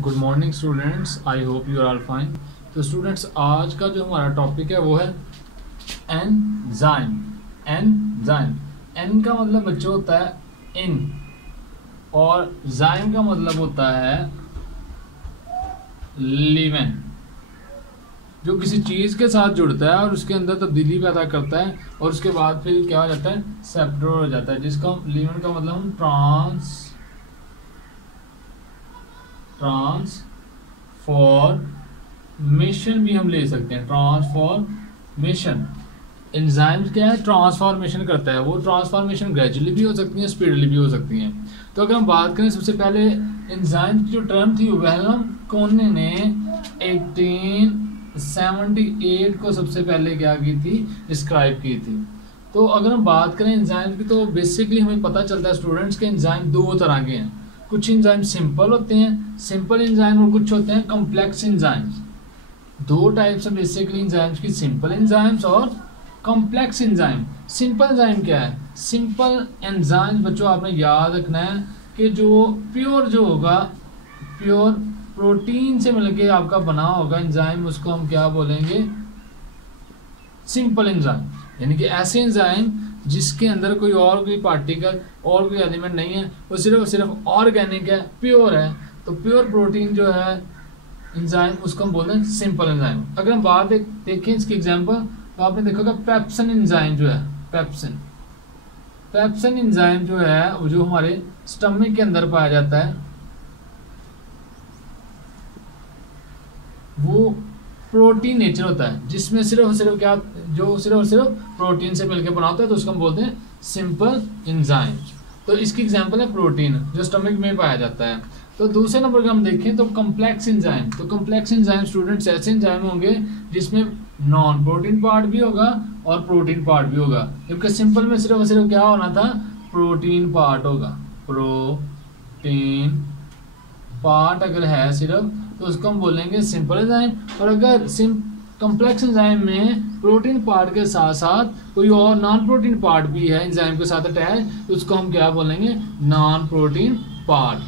Good morning students, I hope you are all fine. तो students, आज का जो हमारा टॉपिक है वो है एंजाइम। एंजाइम, एन का मतलब बच्चों होता है इन, और जाइम का मतलब होता है लिवेन, जो किसी चीज़ के साथ जुड़ता है और उसके अंदर तब्दीली पैदा करता है और उसके बाद फिर क्या हो जाता है, सेप्टर हो जाता है, जिसका लिवेन का मतलब हम ट्रांसफॉर्मेशन भी हम ले सकते हैं। ट्रांसफॉर्मेशन, एंजाइम्स क्या है, ट्रांसफॉर्मेशन करता है। वो ट्रांसफॉर्मेशन ग्रेजुअली भी हो सकती है, स्पीडली भी हो सकती हैं। तो अगर हम बात करें, सबसे पहले एंजाइम की जो टर्म थी वेलम कोने ने 1878 को सबसे पहले क्या की थी, डिस्क्राइब की थी। तो अगर हम बात करें एंजाइम की, तो बेसिकली हमें पता चलता है स्टूडेंट्स के एंजाइम दो तरह के हैं। कुछ एंजाइम सिंपल होते हैं, सिंपल एंजाइम, और कुछ होते हैं कॉम्प्लेक्स एंजाइम्स। दो टाइप्स है बेसिकली एंजाइम्स की, सिंपल एंजाइम्स और कॉम्प्लेक्स एंजाइम। सिंपल एंजाइम क्या है? सिंपल एंजाइम बच्चों आपने याद रखना है कि जो प्योर जो होगा, प्योर प्रोटीन से मिलके आपका बना होगा एंजाइम, उसको हम क्या बोलेंगे, सिंपल एंजाइम। यानी कि ऐसे एंजाइम जिसके अंदर कोई पार्टिकल और कोई एलिमेंट नहीं है, वो सिर्फ ऑर्गेनिक है, प्योर है। तो प्योर प्रोटीन जो है एंजाइम, उसको हम बोलते हैं सिंपल एंजाइम। अगर हम बात देखें इसकी एग्जांपल, तो आपने देखा होगा पेप्सिन एंजाइम जो है, पेप्सिन एंजाइम जो है वो जो हमारे स्टमक के अंदर पाया जाता है, वो प्रोटीन नेचर होता है, जिसमें सिर्फ क्या, जो सिर्फ प्रोटीन से मिलकर बना होता है, तो उसको हम बोलते हैं सिंपल एंजाइम। तो इसकी एग्जांपल है प्रोटीन, जो स्टमक में पाया जाता है। तो दूसरे नंबर का हम देखें तो कॉम्प्लेक्स एंजाइम। तो कॉम्प्लेक्स एंजाइम स्टूडेंट्स ऐसे एंजाइम होंगे जिसमें नॉन प्रोटीन पार्ट भी होगा और प्रोटीन पार्ट भी होगा। जबकि सिंपल में सिर्फ क्या होना था, प्रोटीन पार्ट होगा। प्रोटीन पार्ट अगर है सिर्फ, तो उसको हम बोलेंगे सिंपल एंजाइम। और अगर कॉम्प्लेक्स एंजाइम में प्रोटीन पार्ट के साथ साथ कोई और नॉन प्रोटीन पार्ट भी है एंजाइम के साथ अटैच, तो उसको हम क्या बोलेंगे, नॉन प्रोटीन पार्ट।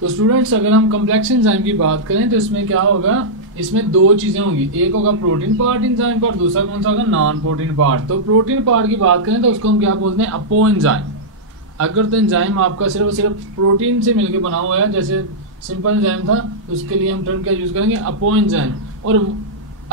तो स्टूडेंट्स, अगर हम कॉम्प्लेक्स एंजाइम की बात करें तो इसमें क्या होगा, इसमें दो चीजें होंगी, एक होगा प्रोटीन पार्ट एंजाइम का और दूसरा कौन सा होगा, नॉन प्रोटीन पार्ट। तो प्रोटीन पार्ट की बात करें तो उसको हम क्या बोलते हैं, अपो एंजाइम। अगर तो एंजाइम आपका सिर्फ प्रोटीन से मिलकर बना हुआ है, जैसे सिंपल एंजाइम था, तो उसके लिए हम टर्म क्या यूज करेंगे, अपो एंजाइम। और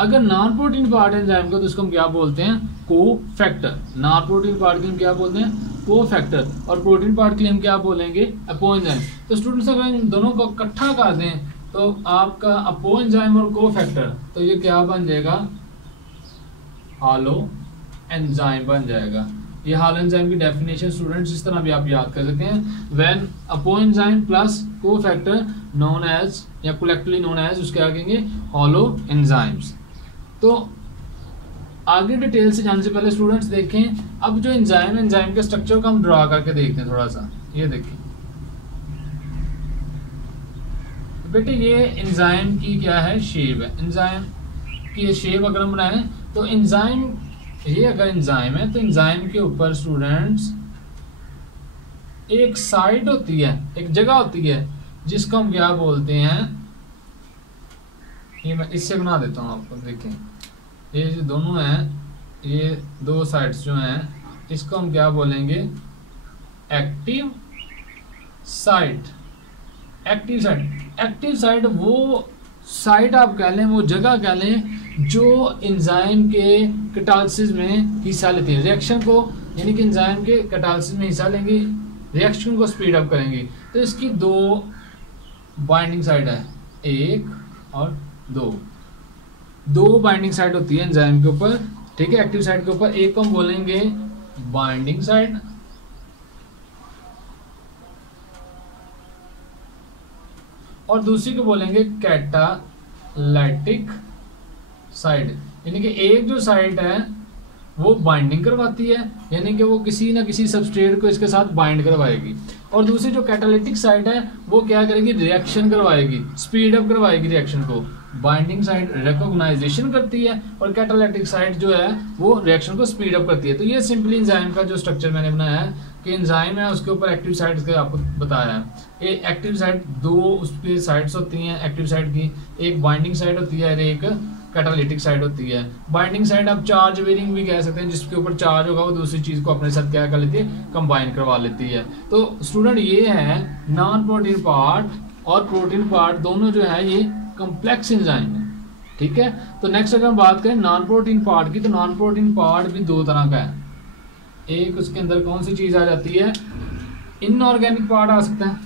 अगर नॉन प्रोटीन पार्ट एंजाइम का, तो उसको हम क्या बोलते हैं, कोफैक्टर। नॉन प्रोटीन पार्ट के हम क्या बोलते हैं, कोफैक्टर, और प्रोटीन पार्ट के लिए हम क्या बोलेंगे, अपो एंजाइम। तो स्टूडेंट्स, अगर इन दोनों को इकट्ठा कर दें तो आपका अपो एंजाइम और कोफैक्टर, तो ये क्या बन जाएगा, हालो एंजाइम बन जाएगा। ये हालो एंजाइम की डेफिनेशन स्टूडेंट्स इस तरह भी आप याद कर सकते हैं, when apo enzyme plus cofactor known as, या कलेक्टिवली नोन एज, उसके आगे कहेंगे हालो एंजाइम्स। तो आगे डिटेल से जाने से पहले स्टूडेंट्स देखें, अब जो एंजाइम है, एंजाइम के स्ट्रक्चर को हम ड्रा करके देखते हैं थोड़ा सा। ये देखें तो बेटे, ये एंजाइम की क्या है, शेप है। एंजाइम की ये शेप अगर हम बनाएं, तो एंजाइम, ये अगर एंजाइम है, तो एंजाइम के ऊपर स्टूडेंट्स एक साइट होती है, एक जगह होती है, जिसको हम क्या बोलते हैं, ये मैं इससे बना देता हूँ आपको। देखें, ये जो दोनों हैं, ये दो साइड्स जो हैं, इसको हम क्या बोलेंगे, एक्टिव साइट। एक्टिव साइट वो साइट आप कह लें, वो जगह कह लें, जो एंजाइम के कैटालिसिस में हिस्सा लेती है, रिएक्शन को, यानी कि एंजाइम के कैटालिसिस में हिस्सा लेंगी, रिएक्शन को स्पीड अप करेंगी। तो इसकी दो बाइंडिंग साइड है, एक और दो बाइंडिंग साइड होती है एंजाइम के ऊपर, ठीक है, एक्टिव साइड के ऊपर। एक को हम बोलेंगे बाइंडिंग साइड, और दूसरी को बोलेंगे कैटालाइटिक साइड। यानी कि एक जो साइड है वो बाइंडिंग करवाती है, यानी कि वो किसी ना किसी सबस्ट्रेट को इसके साथ बाइंड करवाएगी, और दूसरी जो कैटालिटिक साइड है वो क्या करेगी, रिएक्शन करवाएगी, स्पीड अप करवाएगी रिएक्शन को। बाइंडिंग साइड रिकॉग्नाइजेशन करती है और कैटालिटिक साइड जो है वो रिएक्शन को स्पीड अप करती है। तो ये सिंपली एंजाइम का जो स्ट्रक्चर मैंने बनाया है कि एंजाइम है उसके ऊपर एक्टिव साइड्स का आपको बताया है। ये एक्टिव साइड दो उसकी साइड्स होती हैं एक्टिव साइड की, एक बाइंडिंग साइड होती है और एक कैटालिटिक साइड होती है। बाइंडिंग साइड आप चार्ज वेरिंग भी कह सकते हैं, जिसके ऊपर चार्ज होगा वो दूसरी चीज को अपने साथ क्या कर लेती है, कंबाइन करवा लेती है। तो स्टूडेंट ये है नॉन प्रोटीन पार्ट और प्रोटीन पार्ट दोनों जो है ये कॉम्प्लेक्स एंजाइम है, ठीक है। तो नेक्स्ट अगर हम बात करें नॉन प्रोटीन पार्ट की, तो नॉन प्रोटीन पार्ट भी दो तरह का है। एक उसके अंदर कौन सी चीज आ जाती है, इनऑर्गेनिक पार्ट आ सकता है,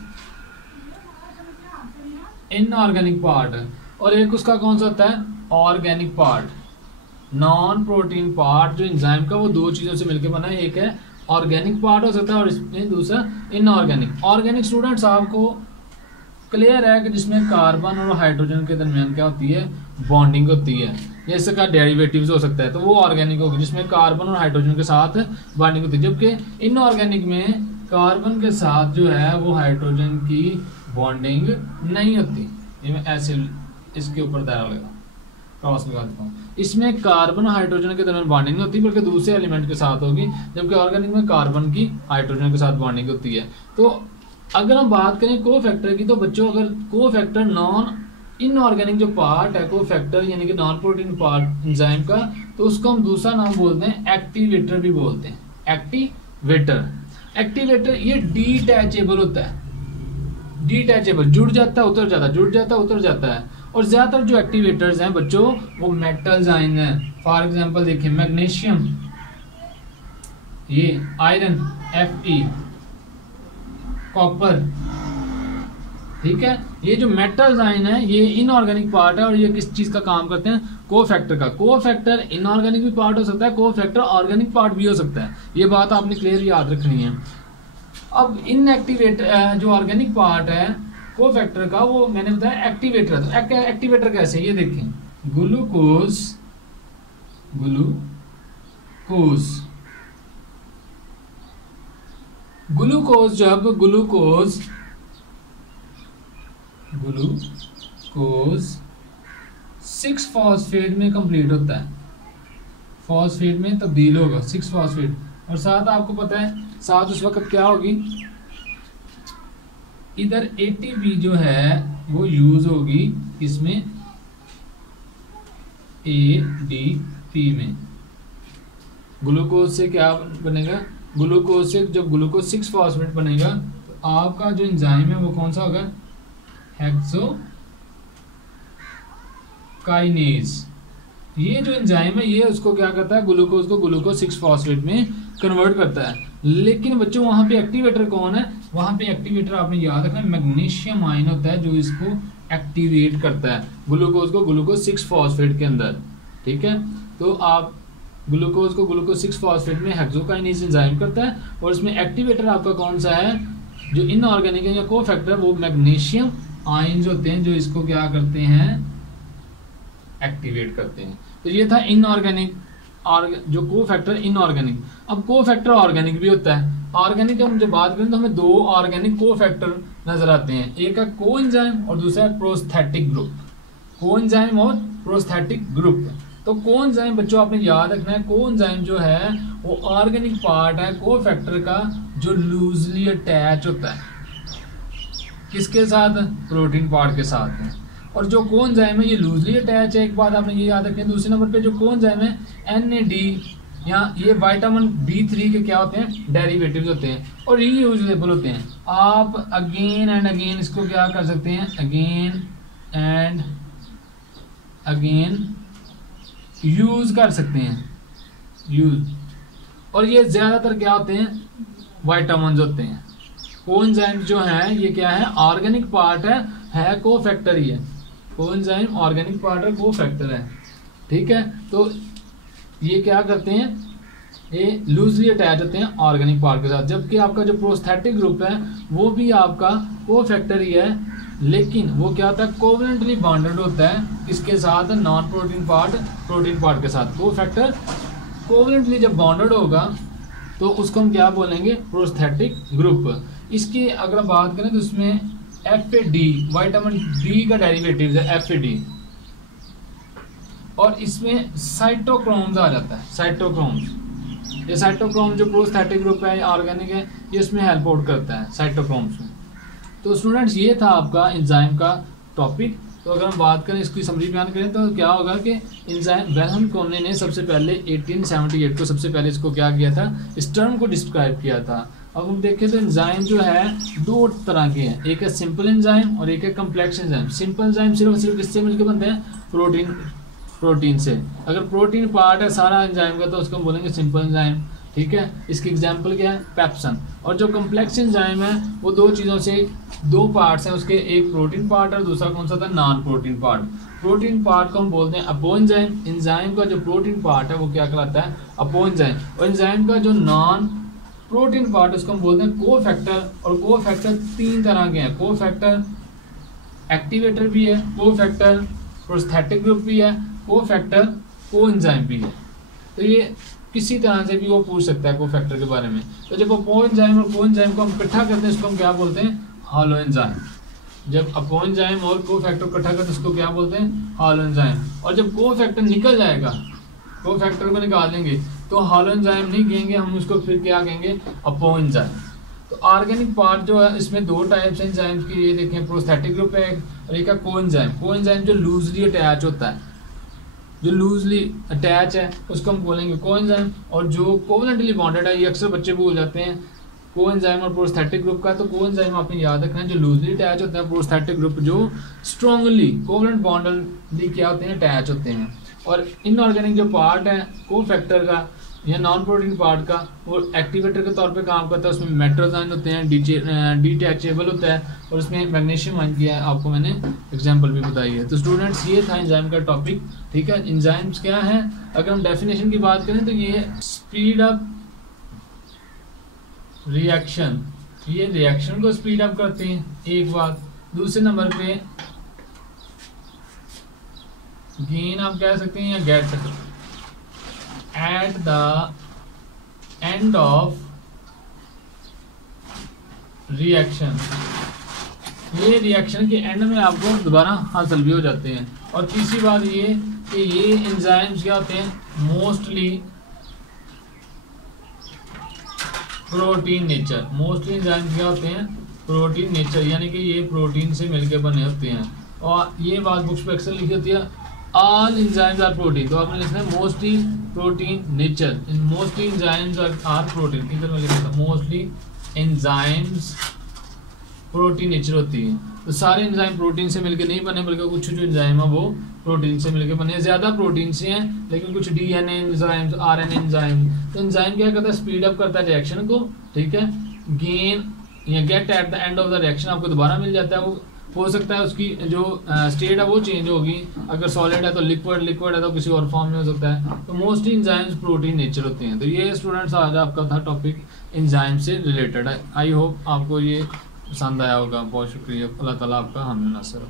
इनऑर्गेनिक पार्ट, और एक उसका कौन सा होता है, organic part. Non protein part जो एंजाइम का वो दो चीजों से मिलकर बना है, एक है ऑर्गेनिक पार्ट हो सकता है और इसमें दूसरा इनऑर्गेनिक। ऑर्गेनिक स्टूडेंट्स आपको क्लियर है कि जिसमें कार्बन और हाइड्रोजन के दरमियान क्या होती है, बॉन्डिंग होती है, या इसका डेरिवेटिव्स हो सकता है, तो वो ऑर्गेनिक होगी जिसमें कार्बन और हाइड्रोजन के साथ बॉन्डिंग होती है। जबकि इनऑर्गेनिक में कार्बन के साथ जो है वो हाइड्रोजन की बॉन्डिंग नहीं होती। ये मैं ऐसे इसके ऊपर दायरा लगा क्रॉस लगा देता हूँ। इसमें कार्बन हाइड्रोजन के दरमियान बॉन्डिंग नहीं होती बल्कि दूसरे एलिमेंट के साथ होगी, जबकि ऑर्गेनिक में कार्बन की हाइड्रोजन के साथ बॉन्डिंग होती है। तो अगर हम बात करें कोफैक्टर की, तो बच्चों अगर कोफैक्टर नॉन इनऑर्गेनिक जो पार्ट है कोफैक्टर यानी कि नॉन प्रोटीन पार्ट एंजाइम का, तो उसको हम दूसरा नाम बोलते हैं एक्टिवेटर भी बोलते हैं, एक्टिवेटर। एक्टिवेटर ये डिटैचेबल होता है, डिटैचेबल, जुड़ जाता है उतर जाता है, जुड़ जाता है उतर जाता है। और ज्यादातर जो एक्टिवेटर्स हैं बच्चों वो मेटल्स आयन हैं। फॉर एग्जांपल देखिए मैग्नीशियम, ये आयरन Fe, कॉपर, ठीक है। ये जो मेटल्स आयन है ये इनऑर्गेनिक पार्ट है और ये किस चीज का काम करते हैं, कोफैक्टर का। कोफैक्टर इनऑर्गेनिक भी पार्ट हो सकता है, कोफैक्टर ऑर्गेनिक पार्ट भी हो सकता है, ये बात आपने क्लियर याद रखनी है। अब इनएक्टिवेटर जो ऑर्गेनिक पार्ट है कोफैक्टर का वो मैंने बताया एक्टिवेटर। तो एक्टिवेटर कैसे, ये देखें ग्लूकोज, ग्लूकोज, ग्लूकोज जब ग्लूकोज 6 फॉस्फेट में कंप्लीट होता है, फॉस्फेट में तब्दील होगा 6 फॉस्फेट, और साथ आपको पता है साथ उस वक्त क्या होगी, इधर ATP जो है वो यूज होगी इसमें ADP में। ग्लूकोज से क्या बनेगा, ग्लूकोज से जब ग्लूकोज 6 फॉस्फेट बनेगा तो आपका जो एंजाइम है वो कौन सा होगा, हेक्सोकाइनेज। ये जो एंजाइम है ये उसको क्या करता है, ग्लूकोज को ग्लूकोज 6 फॉस्फेट में कन्वर्ट करता है। लेकिन बच्चों वहां पे एक्टिवेटर कौन है, वहां पे एक्टिवेटर आपने याद रखना मैग्नीशियम आयन होता है जो इसको एक्टिवेट करता है, ग्लूकोज को ग्लूकोज 6 फॉस्फेट के अंदर, ठीक है। तो आप ग्लूकोज को ग्लूकोज 6 फॉस्फेट में हेक्सोकाइनेज एंजाइम करता है, और इसमें एक्टिवेटर आपका कौन सा है, जो इनऑर्गेनिक है या कोफैक्टर, वो मैग्नीशियम आयन्स होते हैं जो इसको क्या करते हैं, एक्टिवेट करते हैं। तो ये था इनऑर्गेनिक और जो कोफैक्टर इनऑर्गेनिक। अब कोफैक्टर ऑर्गेनिक भी होता है। ऑर्गेनिक हम जब बात करें तो हमें दो ऑर्गेनिक कोफैक्टर नजर आते हैं, एक है कोएंजाइम और दूसरा है प्रोस्थेटिक ग्रुप। कोएंजाइम और प्रोस्थेटिक ग्रुप। तो कोएंजाइम बच्चों आपने याद रखना है, कोएंजाइम जो है वो ऑर्गेनिक पार्ट है कोफैक्टर का जो लूजली अटैच होता है, किसके साथ, प्रोटीन पार्ट के साथ है। और जो कोएंजाइम है ये लूजली अटैच है, एक बात आपने ये याद रखनी है। दूसरे नंबर पे जो कोएंजाइम है NAD या ये विटामिन B3 के क्या होते हैं, डेरिवेटिव्स होते हैं और रीयूजेबल होते हैं। आप अगेन एंड अगेन इसको क्या कर सकते हैं, अगेन एंड अगेन यूज कर सकते हैं, यूज। और ये ज्यादातर क्या होते हैं, विटामिन होते हैं। कोएंजाइम जो है ये क्या है, ऑर्गेनिक पार्ट है कोफैक्टर ही है। कोएंजाइम ऑर्गेनिक पार्ट है, कोफैक्टर है, ठीक है। तो ये क्या करते हैं, ये लूजली अटैच होते हैं ऑर्गेनिक पार्ट के साथ। जबकि आपका जो प्रोस्थेटिक ग्रुप है वो भी आपका कोफैक्टर ही है, लेकिन वो क्या होता है, कोवलेंटली बॉन्डेड होता है इसके साथ, non protein part protein part के साथ। कोफैक्टर कोवलेंटली जब बॉन्डेड होगा तो उसको हम क्या बोलेंगे, प्रोस्थेटिक ग्रुप। इसकी अगर बात करें तो इसमें FAD, विटामिन D का डेरिवेटिव है FAD, और इसमें साइटोक्रोम्स आ जाता है। साइटोक्रोम्स, ये साइटोक्रोम जो प्रोस्थेटिक ग्रुप है, ऑर्गेनिक है, ये इसमें हेल्प आउट करता है साइटोक्रोम्स में। तो स्टूडेंट्स ये था आपका एंजाइम का टॉपिक। तो अगर हम बात करें, इसकी समरी बयान करें तो क्या होगा कि एंजाइम, विल्हेम कोने ने सबसे पहले 1878 को सबसे पहले इसको क्या किया था, इस टर्म को डिस्क्राइब किया था। अब हम देखें तो एंजाइम जो है दो तरह के हैं, एक है सिंपल एंजाइम और एक है कम्प्लेक्स एंजाइम। सिंपल एंजाइम सिर्फ किससे मिलकर बनते हैं, प्रोटीन से। अगर प्रोटीन पार्ट है सारा एंजाइम का तो उसको हम बोलेंगे सिंपल एंजाइम, ठीक है। इसकी एग्जांपल क्या है, पेप्सन। और जो कम्प्लेक्स एंजाइम है वो दो चीज़ों से, दो पार्ट्स हैं उसके, एक प्रोटीन पार्ट और दूसरा कौन सा था, non protein part. Protein part को हम बोलते हैं अपो एंजाइम। एंजाइम का जो प्रोटीन पार्ट है वो क्या कहलाता है, अपो एंजाइम। और एंजाइम का जो नॉन प्रोटीन पार्ट उसको हम बोलते हैं को फैक्टर। और को फैक्टर तीन तरह के हैं, को फैक्टर एक्टिवेटर भी है, को फैक्टर प्रोस्थेटिक ग्रुप भी है, को फैक्टर को एंजाइम भी है। तो ये किसी तरह से भी वो पूछ सकता है को फैक्टर के बारे में। तो जब अपो एंजाइम और को एंजाइम को हम इकट्ठा करते हैं इसको हम क्या बोलते हैं, हॉलो एंजाइम। जब अपो एंजाइम और को फैक्टर इकट्ठा करते हैं इसको क्या बोलते हैं, हॉलो एंजाइम। और जब को फैक्टर निकल जाएगा, को फैक्टर को निकाल देंगे तो हॉलो एंजाइम नहीं कहेंगे हम उसको, फिर क्या कहेंगे, अपो एंजाइम। तो ऑर्गेनिक पार्ट जो है इसमें दो टाइप्स हैं एंजाइम्स की, ये देखें प्रोस्थेटिक ग्रुप है और एक है को एंजाइम। को एंजाइम जो लूजली अटैच होता है, जो लूजली अटैच है उसको हम बोलेंगे को एंजाइम। और जो कोवलेंटली बॉन्डेड है, ये अक्सर बच्चे भूल जाते हैं को एंजाइम और प्रोस्थेटिक ग्रुप का। तो को एंजाइम आपने याद रखना है जो लूजली अटैच होता है, प्रोस्थेटिक ग्रुप जो स्ट्रांगली कोवलेंट बॉन्डली क्या होते हैं, अटैच होते हैं। और इनऑर्गेनिक जो पार्ट है को फैक्टर का या नॉन प्रोटीन पार्ट का, वो एक्टिवेटर के तौर पे काम करता है। उसमें मेट्रोजाइन होते हैं, डिटैचेबल होता है और उसमें मैग्नीशियम आयन किया है, आपको मैंने एग्जांपल भी बताई है। तो स्टूडेंट्स ये था एंजाइम का टॉपिक, ठीक है। एंजाइम्स क्या है, अगर हम डेफिनेशन की बात करें तो ये स्पीड अप रिएक्शन, ये रिएक्शन को स्पीड अप करते हैं, एक बात। दूसरे नंबर पे गेन आप कह सकते हैं या get at the end of reaction, ये रिएक्शन के एंड में आपको दोबारा हासिल भी हो जाते हैं। और तीसरी बात ये कि ये एंजाइम्स क्या होते हैं, mostly protein nature. Mostly enzymes क्या होते हैं, प्रोटीन नेचर, यानी कि ये प्रोटीन से मिलकर बने होते हैं। और ये बात बुक्स पे अक्सर लिखी होती है, ऑल एंजाइम्स आर प्रोटीन, तो आपने लिखना है mostly protein nature. Mostly enzymes are protein, इधर में लिखा था मोस्टली एंजाइम्स प्रोटीन नेचर होती है। तो सारे एंजाइम प्रोटीन से मिलकर नहीं बने, बल्कि कुछ जो एंजाइम है वो प्रोटीन से मिलकर बने, ज़्यादा प्रोटीन से हैं, लेकिन कुछ डीएनए एंजाइम्स, आरएनए एंजाइम। तो एंजाइम क्या करता है, स्पीड अप करता है रिएक्शन को, ठीक है। गेन या get at the end of the reaction आपको दोबारा मिल जाता है। वो हो सकता है उसकी जो स्टेट है वो चेंज होगी, अगर सॉलिड है तो लिक्विड, लिक्विड है तो किसी और फॉर्म में हो सकता है। तो मोस्टली एंजाइम्स प्रोटीन नेचर होते हैं। तो ये स्टूडेंट्स आज आपका था टॉपिक एंजाइम से रिलेटेड है। आई होप आपको ये पसंद आया होगा। बहुत शुक्रिया, अल्लाह ताला आपका हामी नासिर हो।